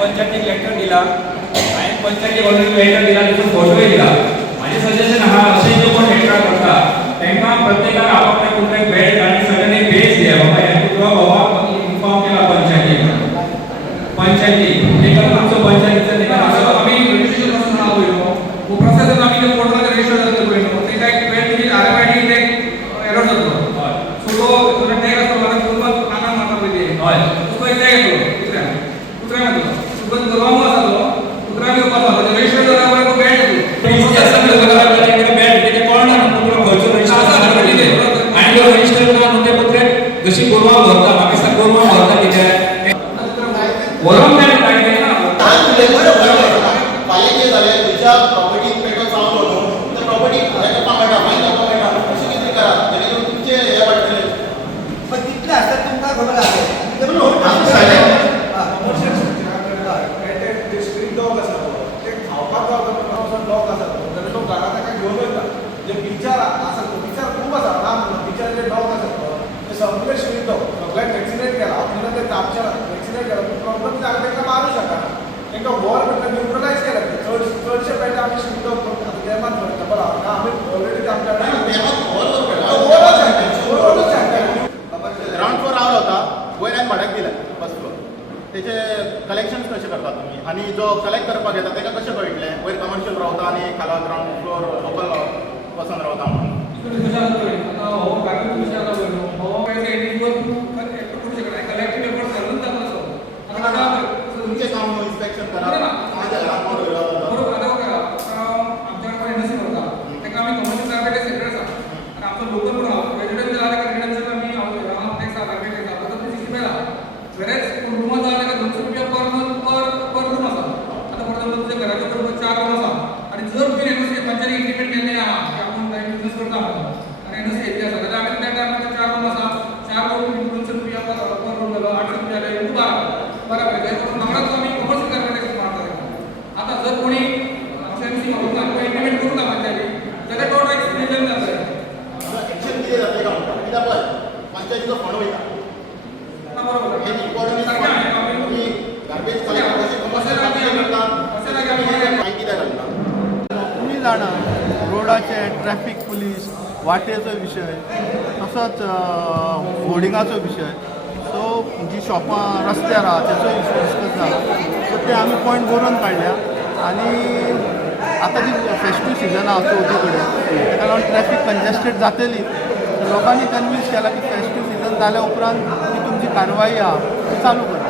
पंचायतीक लेटर दिला, हांवें पंचायतीक ऑलरेडी लेटर दिला, तितून फोटोय दिला. माझे सजेशन आहा अशें जो कोण लेटर करता तांकां प्रत्येकाक आपापल्या कुत्र्याक बेल्ट आनी सगळ्यांनी एक बेल्ट दिया. बाबा ह्या कुत्रो बाबा इन्फॉर्म केला पंचायतीक तेका आमचो पंचायतीचो तेका आम्ही रजिस्ट्रेशन पासून हा पळयलो वो प्रोसेस आम्ही ते पोर्टलाचेर रजिस्टर जाता पळयलो तेका एक बेल्ट दिली आरएफआयडी ते एरर जातो. सो तो टॅग आसता मला कुत्रा कानाक मारता पळय हय तो एक टॅग येतो कुत्र्याक येतो सुबत गोरवामो आसा तो कुत्र्याक येवपाचो आसा रजिस्टर जाता पळय तो बेल्ट येतो बेल्ट तेका कळना कुत्रो खंयचो रजिस्टर आनी तो रजिस्टर करून न्हू ते कुत्र्याक जशी गोरवां भरता म्हाका दिसता गोरवां भरता कित्याक वरून काय काढले ना फाल्यां जाले तुज्या प्रॉपर्टीक पेट्रोल चाललो न्हू तर प्रॉपर्टी हेका पावयना फायना पावयना अशें कितें करात जेणे करून तुमचे हे पडटले. पण तितले असतात तुमकां खबर आसा आमी silent commercial street street dog आसा ते खावपाक गावता डॉग आसा जाल्यार तो घरा ताका घेवन वयता. जे बिचार आसा बिचार खूब आसा बिचार जे डॉग आसा ते सगळे स्ट्रीट डॉग सगळ्यांक वॅक्सिनेट केला हांव ते तापच्या वॅक्सिनेट केला प्रॉब्लम जागा तांकां मारूं शकना तांकां वॉर करता न्यूट्रलायज केला चडशे पेट आमी स्ट्रीट डॉग करता डेमात भरता बरो आमी ऑलरेडी आमच्या ग्राउंड फ्लोर रावलो होता वयल्यान भाड्याक दिला फर्स्ट फ्लोर तेचे कलेक्शन कशें करता तुमी आनी जो कलेक्ट करपाक येता ताका कशें कळटलें वयर कमर्शियल रावता आनी खाला ग्राउंड फ्लोर लोकल पर्सन रावता म्हणून तुमचें काम इन्स्पेक्शन करा माझ्या घरांत कोण बरोबर आता काय आमच्याकडे एनएससी होता तेका आम्ही कमर्शियल कार्पेट सेपरेट आसा आणि आमचो लोकल म्हणून आहा रेजिडेंट जाला तेका रेजिडेंशियल आम्ही हाऊस टॅक्स आहा कार्पेट टॅक्स आहा तर 60 आहा वेरेज रूम जाला तेका 200 रुपया पर मंथ पर रूम आसा. आता फॉर एक्झाम्पल तुझ्या घराचो बरोबर 4 रूम आसा आणि जर तुवें एनएससी पंचायती इंडिपेंडेंट केल्लें आहा की आपण काय बिझनेस करता म्हणून आणि एनएससी येते आसा जाल्यार आमी त्या टायमार 4 रूम आसा 4 रूम 200 रुपया पर रूम जालो 800 रुपया जाले 12 करून वांगडाच आमी कमर्शियल कार्पेट टॅक्स मारता. आता जर कोणी एमसी मागून किंवा इंप्लिमेंट करून पंचायती जाल्यार तो टॅक्स रिजन जाता. एक्शन कितें जातलें काय म्हणटा कित्याक पळय पंचायतीचो फंड वयता बरोबर हे इम्पॉर्टंट तुमी गार्बेज कलेक्ट कशें कमर्शियल करता माहिती कित्याक घालता. तुम्ही जाणा रोडाचे ट्रॅफिक पुलीस वाटेचो विशय तसोच होर्डिंगाचो विशय सो जी शॉपां रस्त्यार आहा तेचो विशय डिस्कस जाला सो ते आमी पॉयंट बरोवन काडल्या आनी आतां जी फेस्टीव सिजन आहा चवथी कडेन ताका लागून ट्रॅफिक कंजेस्टेड जातली लोकांनी कन्विन्स केला की फेस्टीव सिजन जाल्या उपरांत जी तुमची कारवाई आहा ती चालू करता.